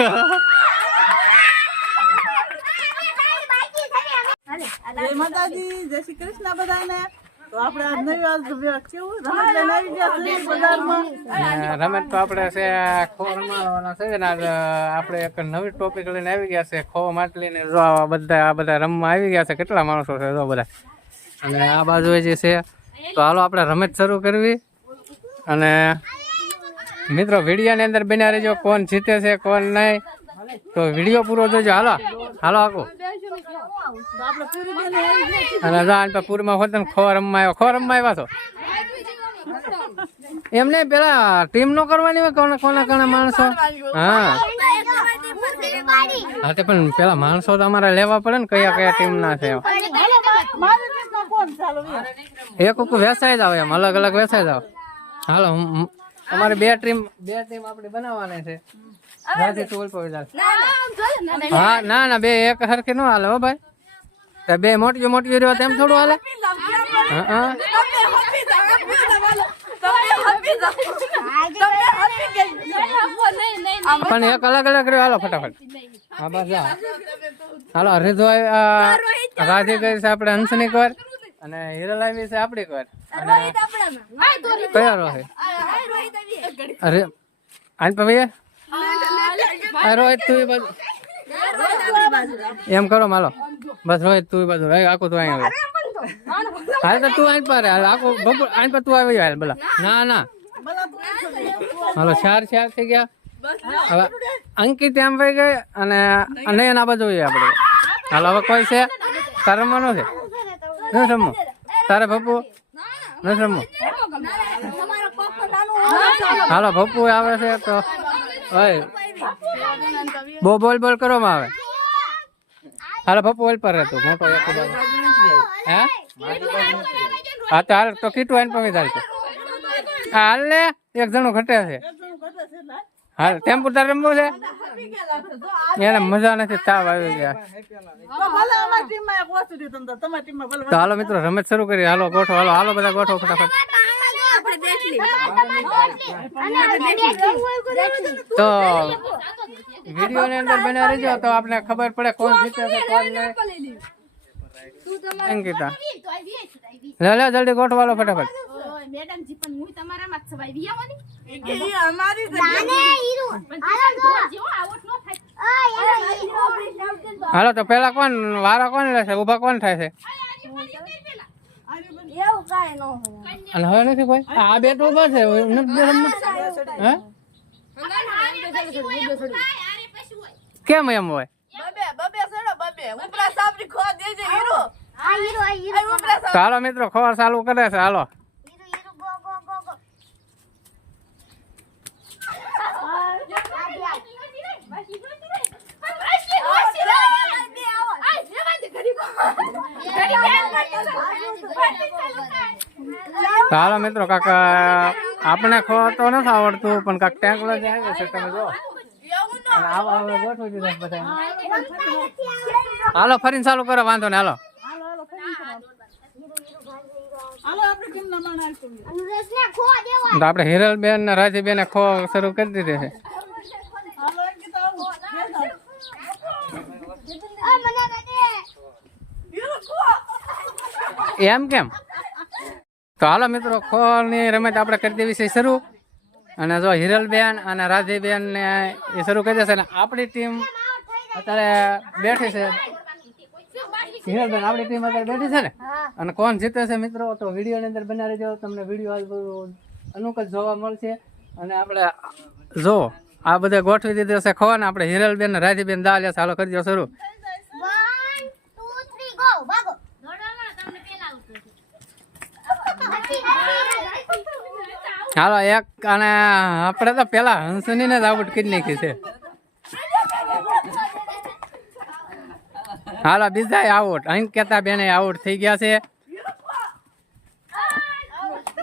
જય માતાજી, જય શ્રી કૃષ્ણ બધાને. તો આપણે આજ નવી વાત કેવું રમત લઈને આવી ગયા છે બજારમાં. રમત તો આપણે છે ખો રમાડવાના છે ને આપણે એક નવી ટોપિક લઈને આવી ગયા છે ખો માટલીને. જો આ બધા રમવા આવી ગયા છે. કેટલા માણસો છે જો બધા. અને આ બાજુ જે છે તો હાલો આપણે રમત શરૂ કરવી. અને મિત્રો વિડીયોની અંદર બન્યા રહેજો. કોણ જીતે છે કોણ નહીં તો વિડીયો પૂરો જોજો. હાલો હાલો આખું. અને પૂરમાં હોત ને ખો રમવા આવ્યા છો એમ નહીં. પેલા ટીમ નો કરવાની હોય કોના કોના માણસો. હા હા તે પણ પેલા માણસો તો અમારે લેવા પડે ને કયા કયા ટીમ ના છે. એક વેસાઈ જાવ એમ અલગ અલગ વેસાઈ જાવ. હાલો અમારે બે ટીમ આપણે બનાવવાની છે. હા ના ના બે એક સરખી નો હાલે હો ભાઈ. બે મોટી રહ્યો તેમ થોડું હાલે. પણ એક અલગ અલગ રહ્યો. હાલો ફટાફટ. હા બસ હાલો. હરીધો રાધી ગઈ છે આપણે હંસની કર અને હિરલ આવી છે આપડી કર. અને કયો રોહિત? અરે આજ ભાઈ રોહિત તું બાજુ એમ કરો માલો. બસ રોહિત તું બાજુ આખું તું અહીંયા હાલ તો તું આઈ પર હાલ આખું બપોર આઈ પર તું આવી હાલ બોલા. ના ના હાલો 4 થઈ ગયા. હવે અંકિત એમ વહી ગઈ અને આ બાજુ આપણે. હાલો હવે કોઈ છે તારે રમવાનું છે? ન રમવું તારે પપ્પુ ન રમવું? હાલો પપ્પુ આવે છે તો બોલ કરવામાં આવે. હાલો પપ્પુ ઓલ પર રહેતું મોટો હા તો હાલ તો કીટું આઈને પમી ચાલ. હાલ ને એક જણું ઘટે છે. હાલ ટેમ્પુ તાર રમવું છે? એને મજા નથી, તાવ આવી ગયા. તો હાલો મિત્રો રમત શરૂ કરી. હાલો ગોઠો. હાલો બધા ગોઠો ફટાફટ. તો વિડીયો ની અંદર બન્યા રહેજો તો આપણે ખબર પડે કોણ જીતે છે કોણ નહીં. અંકિતા લે જલ્દી ગોઠવાલો ફટાફટ. હાલો તો પેલા કોણ વારા કોણ લેશે? ઉભા કોણ થાય છે? અને હવે નથી કોઈ. આ બે તો ઉભા છે. કેમ એમ હોય? ચાલો મિત્રો ખબર ચાલુ કરે છે. હાલો ચાલો મિત્રો કાકા આપણે ખો તો નથી આવડતું પણ કાક ટેન્કલો જ આવે છે. તમે જો ગોઠવી દીધા બધા. હાલો ફરીને ચાલુ કરો. વાંધો ને હાલો. તો આપણે હિરલ બેન ને રાજી બેન ખો શરૂ કરી દીધી છે. એમ કેમ? તો હાલો મિત્રો ખો ની રમત આપણે કરી દેવી છે શરૂ. અને જો હિરલબેન અને રાધીબેન ને એ શરૂ કરી દેશે. આપણી ટીમ અત્યારે બેઠી છે. હિરલબેન આપણી ટીમ અત્યારે બેઠી છે ને. અને કોણ જીતે છે મિત્રો તો વિડીયો ની અંદર બના રહેજો. તમને વિડીયો અનુકૂળ જોવા મળશે. અને આપણે જો આ બધા ગોઠવી દીધો છે ખો ને. આપણે હિરલબેન ને રાધીબેન દા લેશે. હાલો કરી દો શરૂ. હાલો એક અને આપણે તો પેલા હંસની ને જ આઉટ કરી નાખી છે. હાલો બીજા આઉટ. અંકિતા બેન આઉટ થઈ ગયા છે.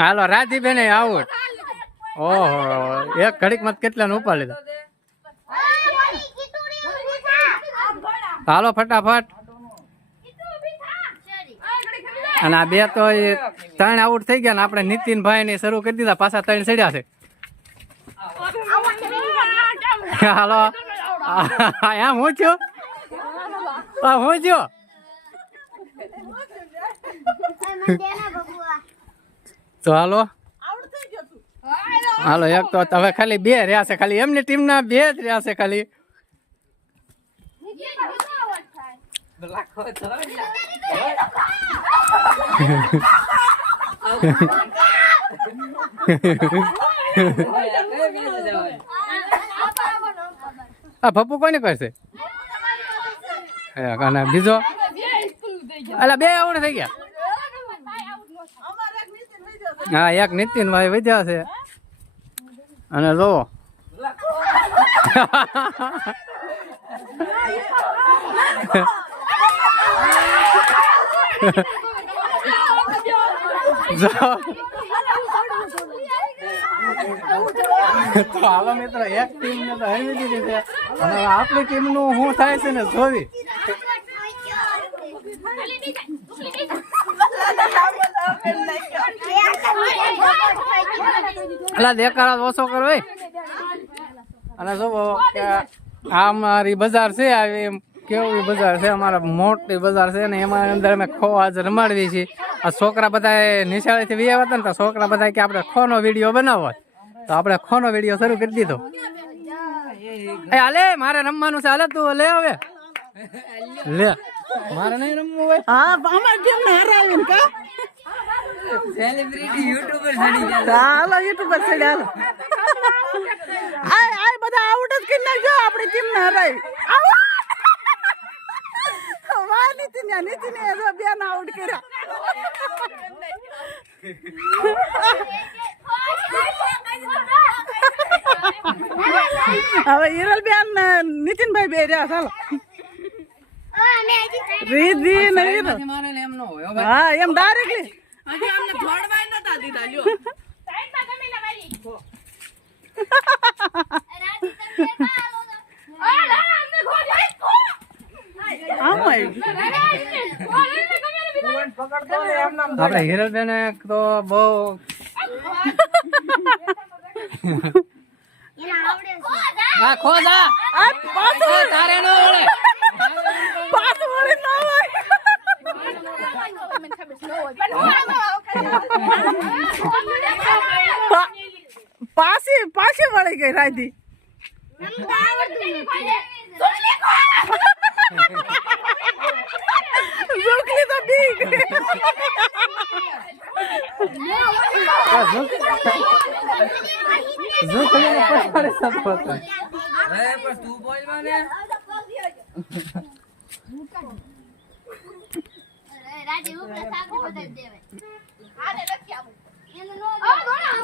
હાલો રાધી બેન આઉટ. ઓહો એક ઘડીક મત કેટલા ને ઉપાડ લીધા. હાલો ફટાફટ. અને આ બે તો 3 આઉટ થઈ ગયા ને આપણે નીતિનભાઈ ને શરૂ કરી દીધા. પાછા 3 ચડ્યા છે. હાલો એમ હું છું હું છું તો હાલો હાલો એક તો હવે ખાલી 2 રહ્યા છે ખાલી એમની ટીમના 2 જ રહ્યા છે ખાલી આ પપ્પુ કોને કરશે અને બીજો અલા 2 આઉટ થઈ ગયા હા એક નીતિનભાઈ વધ્યા છે અને જો તો હાલો મિત્રો એક ટીમ ને તો હરવી દીધી છે અને આપણી ટીમ નું શું થાય છે ને જોવી અલા દેખાડા ઓછો કરો અને શું આ અમારી બજાર છે આવી કેવી બજાર છે અમારા મોટી બજાર છે ને એમાં અંદર અમે ખો આજ રમાડવી છીએ આ છોકરા બધા નિશાળેથી વિયા હતા ને તો છોકરા બધા કે આપણે ખોનો વિડીયો બનાવો તો આપણે ખોનો વિડીયો શરૂ કરી દીધો એ હાલે મારે રમવાનું છે હાલે તું લે હવે લે મારે નહીં રમવું હોય હા અમાર ટીમ ને હરાવીને કા સેલિબ્રિટી યુટ્યુબર ચડી ગયા હાલો યુટ્યુબર ચડે હાલો આ બધા આઉટ જ કરી નાખજો આપણી ટીમ ને હરાવી વાહ નીતિન જો બેન આઉટ કર્યા હવે હિરલ બેન નીતિનભાઈ બે રહ્યા ચાલો રીધી નહીં હા એમ ડાયરેક્ટલી આપણે હિરલબેન તો બહુ ખોદા તારે નો વળે પાછી વળી ગઈ રાધી ઝુકલી તો બીક પણ તું બોલ મને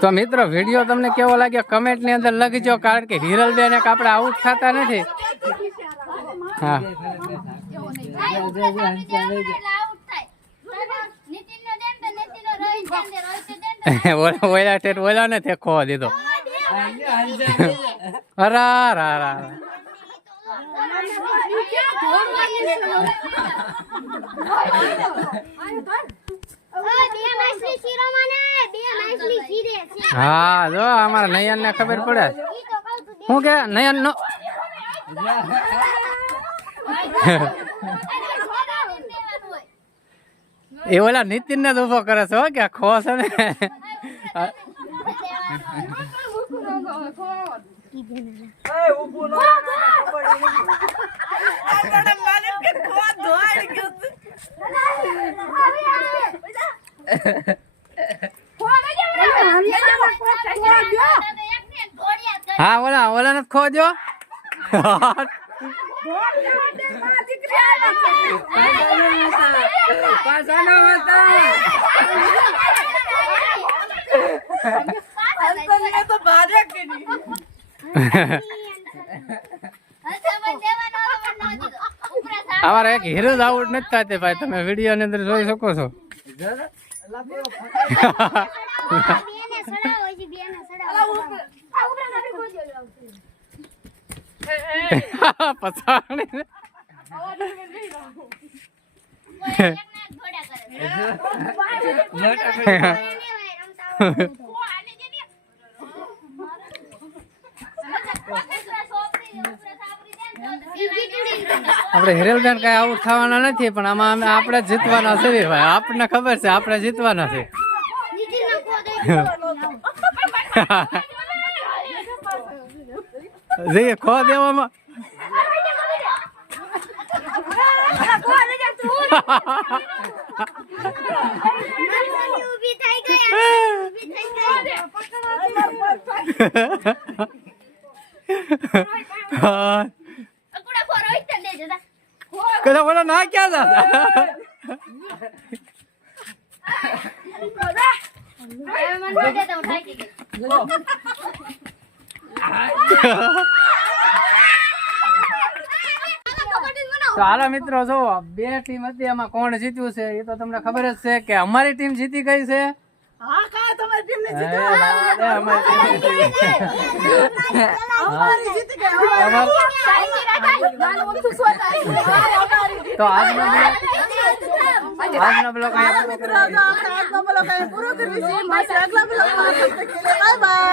તો મિત્રો વિડીયો તમને કેવો લાગ્યો કમેન્ટ ની અંદર લખજો કારણ કે હિરલબેન એક આપણે આઉટ થતા નથી હા ઓલા ઠેઠ ઓલા ને તે ખો દીધો અરા રા રા હા જો અમારા નયન ને ખબર પડે શું કે નયન નો એ ઓલા નીતિન ને ઉભો કરે છે કે ખો છે ને હા ઓલા ને ખોજો અમારે એક હીરો જ આઉટ નથી થતી ભાઈ તમે વિડીયો ની અંદર જોઈ શકો છો પછાડી આપણે હિરલબેન કઈ આઉટ થવાના નથી, પણ આમાં આપણે જ જીતવાના છે ભાઈ. આપણને ખબર છે આપણે જીતવાના છે. જઈએ ખો દેવામાં. કદા બોલો ના ક્યાં જાતા. તો હાલો મિત્રો, જો બે ટીમ હતી, એમાં કોણ જીત્યું છે એ તો તમને ખબર જ છે કે અમારી ટીમ જીતી ગઈ છે. હા કા તમારી ટીમ ને એ અમારી team જીતી ગઈ. અમારી જીતી ગઈ તો આજનો બ્લોગ અહીંયા મિત્રો, જો આપણે આજનો બ્લોગ અહીં પૂરો કરીએ છીએ. મળશે આગલા બ્લોગમાં. Bye bye.